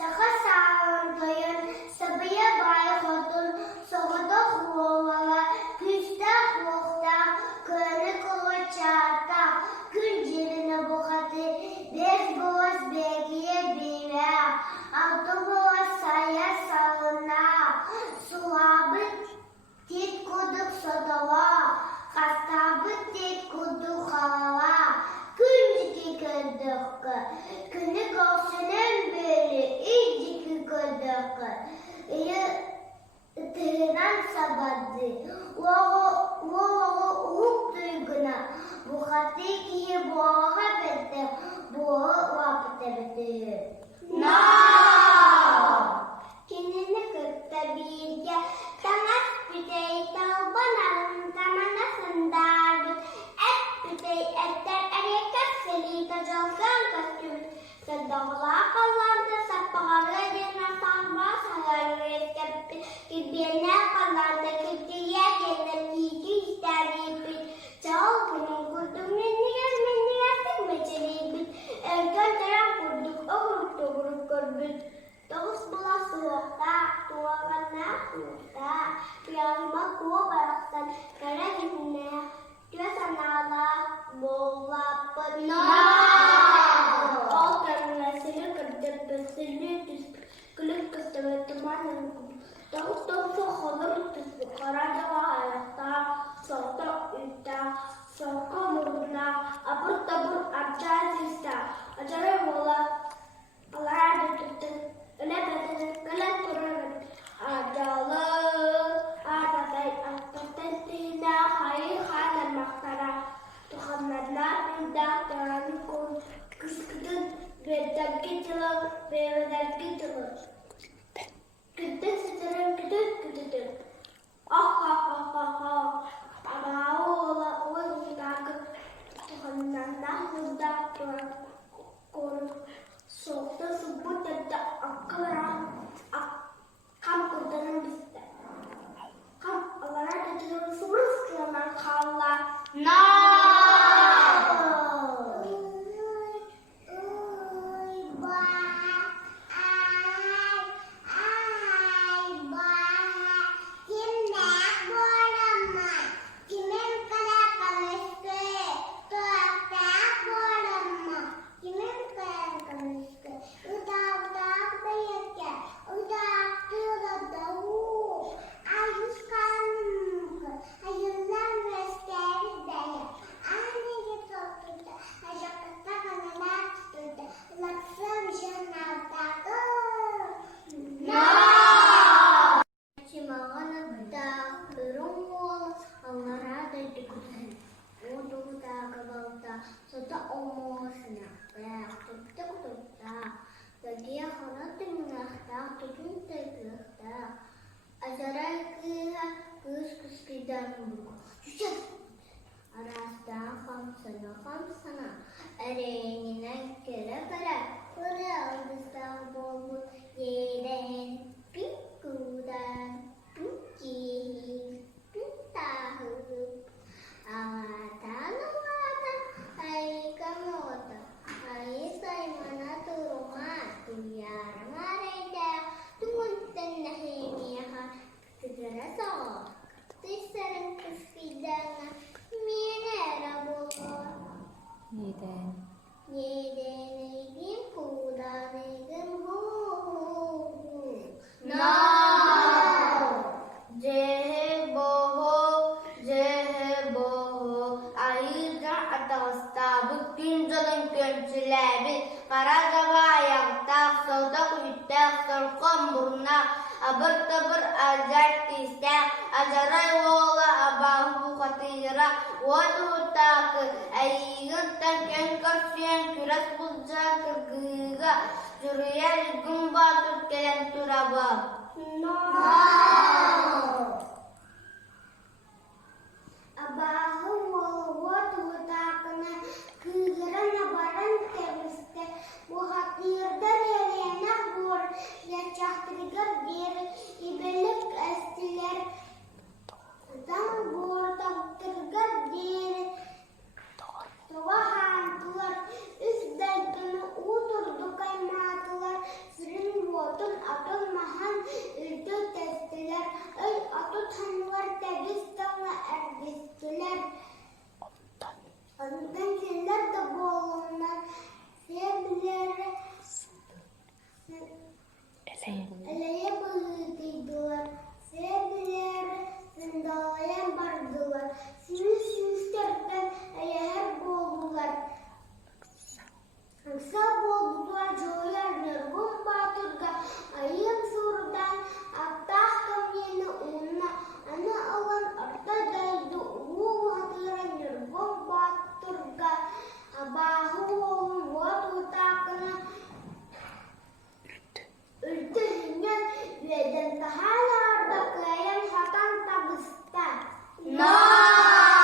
Sağa sağın toyun, sabıya bay hodun, soğuda huvala, küste hukta, könü kılıçata, gün cirine buhatı, bez boğaz begiye bile, altı boğaz saya sağına, suabı tit kuduk sodava, hastabı tit kuduk halava, künciki kırdık, günü golsünün beri, iciki kırdık, tığınan sabadı, uğuk duyguna, bu hatı ki boğa bitti, boğa vapıta bitti. No! Kendini kırkta bilge, tanas bütey talbanarın tamanasından büt, et bütey etler erekas selita jalgan kastümüt, sedavla kallandı sapağarı yerine sanma saları eskepti, kibirine kallandı kibdiye gelir iyiki isterdi büt, çal günün kurdum mendiğe sıkmeceli büt, erken teran kurduk oğuruk görbüt. Terus belah serta, tuangannya muda, biarma kuah balasan, karena gimana, dia sanala bola penuh. Oh, karena sini kerja bersini, kulit kesel teman, terus sohor terus karena wahayata, soto ita, soko murna, abur tabur aja sista, acara bola, olahraga tutup. Kalian turun adalah atas tidak hai dan maksara Tuhan nada tidak terangku kesedut beda gitu kita secara kita mau lah kita ke Tuhan nada tidak terangku so tersebut tidak akan kurang bisa. Olahraga terus selama kalah. No. Sana ereğine kere kere aldısan boğul yeden pikudan puki pintahı awatan ay kamota ay saymana turuma tuyar mareda tumuntan nahiniha segera so tisarang kesidang minera bola Yeden egin kudan egin hu. No. Cehboho. Ayırdan atağısta bütün canın könçüleri. Karagaba ayakta, solda kuyutta, solkon buruna. Abır tabır azart iste, azaray oğla abahu katira. Wadu takı, ayın taken karşıyan küres bulacak kırgıga. Juriyel gumba Türkelen turaba. No.